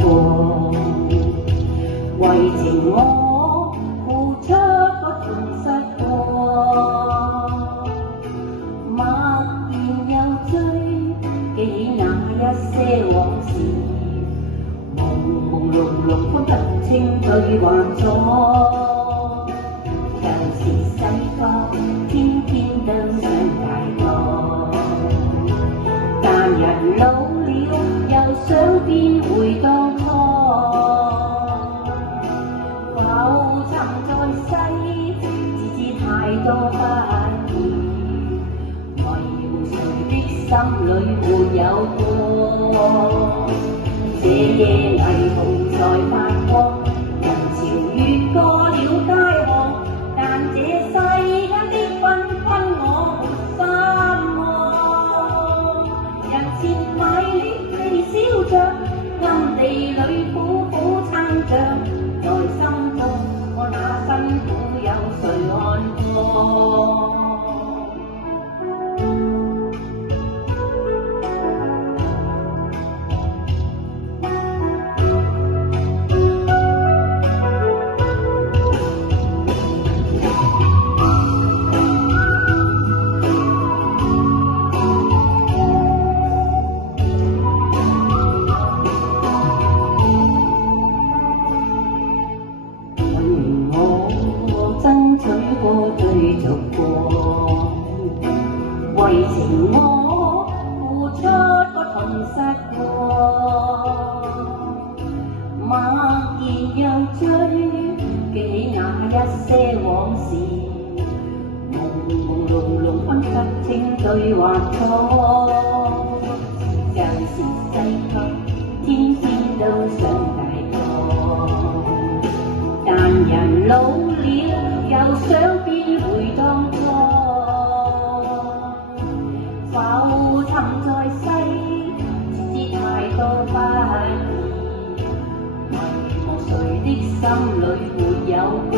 過，為情我付出不曾失過，默然又追記那一些往事，朦朦朧朧分不清對或錯。人是世間，天天都想大個，但人老了又想變回當初。浮沉在世，自知太多不易，為誰的心裏沒有過？這夜霓虹在發光，人潮越過了街巷，但這世間的繽紛我沒心望。人前迷戀地笑着，暗地裏苦苦撐着，在心中我那辛苦有誰看過？爭取過追逐過，為情我付出不曾失過，默然又追記那一些往事，朦朦朧朧分不清對或錯。人是世間，天天都想大個，但人老了又想變回當初。浮沉在世，自知太多不易，為何誰的心裏沒有過？